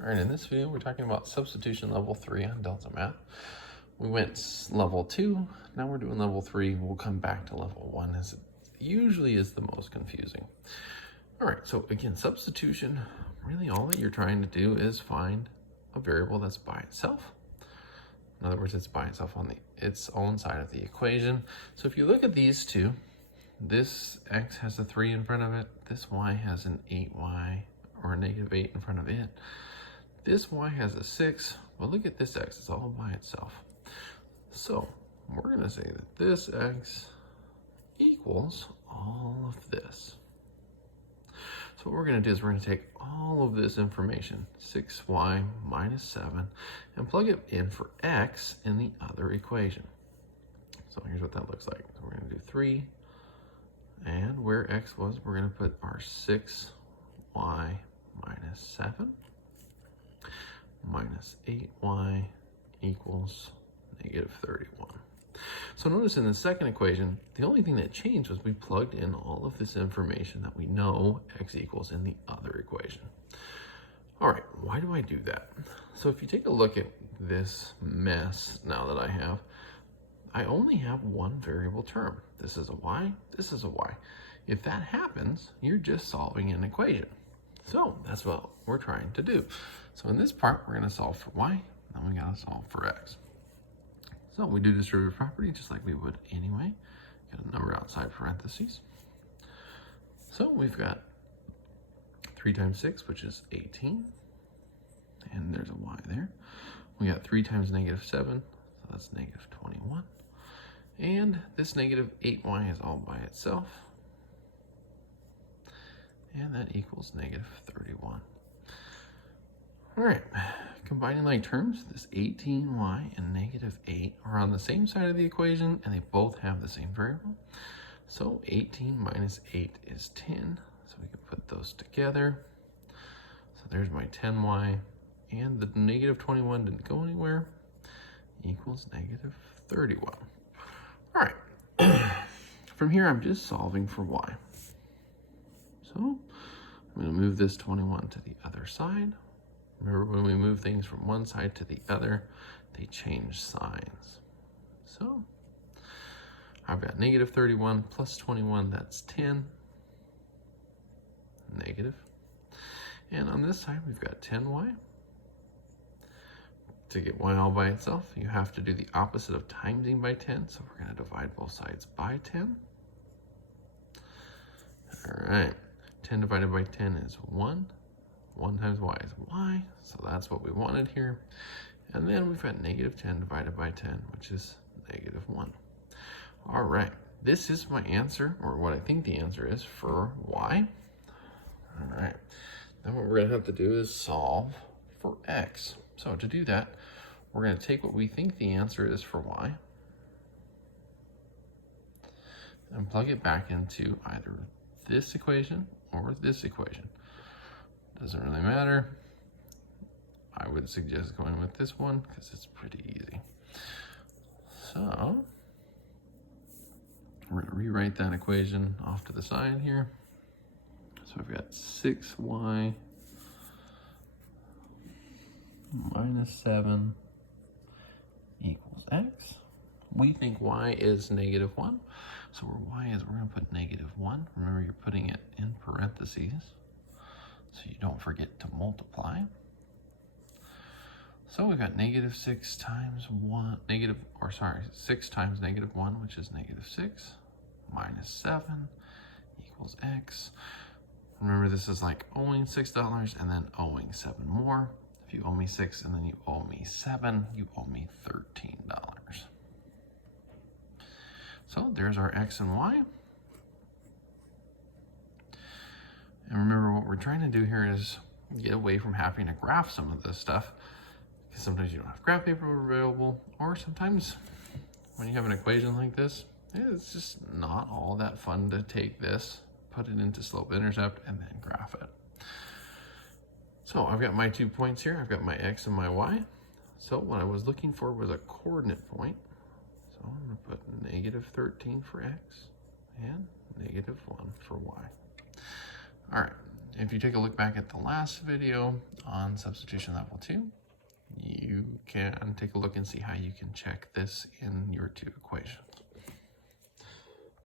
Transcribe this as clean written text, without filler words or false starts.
All right, in this video, we're talking about substitution level 3 on Delta Math. We went level 2, now we're doing level 3. We'll come back to level 1 as it usually is the most confusing. All right, so again, substitution, really all that you're trying to do is find a variable that's by itself. In other words, it's by itself on its own side of the equation. So if you look at these two, this x has a 3 in front of it, this y has an 8y or a negative 8 in front of it. This y has a 6, well look at this x, it's all by itself. So we're gonna say that this x equals all of this. So what we're gonna do is we're gonna take all of this information, 6y minus 7, and plug it in for x in the other equation. So here's what that looks like. So we're gonna do 3, and where x was, we're gonna put our 6y minus 7 minus 8y equals negative 31. So notice in the second equation, the only thing that changed was we plugged in all of this information that we know x equals in the other equation. All right, why do I do that? So if you take a look at this mess now that I only have one variable term. This is a y, this is a y. If that happens, you're just solving an equation. So that's what we're trying to do. So in this part, we're gonna solve for y, then we gotta solve for x. So we do distributive property just like we would anyway. Got a number outside parentheses. So we've got 3 times 6, which is 18. And there's a y there. We got 3 times negative 7, so that's negative 21. And this negative 8y is all by itself. And that equals negative 31. All right, combining like terms, this 18y and negative 8 are on the same side of the equation and they both have the same variable. So 18 minus 8 is 10, so we can put those together. So there's my 10y, and the negative 21 didn't go anywhere, equals negative 31. All right, from here I'm just solving for y. So I'm gonna move this 21 to the other side. Remember, when we move things from one side to the other, they change signs. So I've got negative 31 plus 21, that's 10, negative. And on this side, we've got 10y. To get y all by itself, you have to do the opposite of timesing by 10. So we're gonna divide both sides by 10. All right, 10 divided by 10 is 1. 1 times y is y, so that's what we wanted here. And then we've got negative 10 divided by 10, which is negative 1. All right, this is my answer, or what I think the answer is for y. All right, then what we're gonna have to do is solve for x. So to do that, we're gonna take what we think the answer is for y and plug it back into either this equation or this equation. Doesn't really matter. I would suggest going with this one because it's pretty easy. So we're gonna rewrite that equation off to the side here. So I've got 6y minus 7 equals x. We think y is negative 1. So where y is, we're gonna put negative 1. Remember, you're putting it in parentheses, so you don't forget to multiply. So we've got negative 6 times 6 times negative 1, which is negative 6, minus 7 equals x. Remember, this is like owing $6 and then owing 7 more. If you owe me 6 and then you owe me 7, you owe me $13. So there's our x and y. And remember, what we're trying to do here is get away from having to graph some of this stuff, because sometimes you don't have graph paper available, or sometimes when you have an equation like this, it's just not all that fun to take this, put it into slope-intercept, and then graph it. So I've got my 2 points here. I've got my x and my y. So what I was looking for was a coordinate point. So I'm gonna put negative 13 for x and negative 1 for y. All right, if you take a look back at the last video on substitution level 2, you can take a look and see how you can check this in your two equations.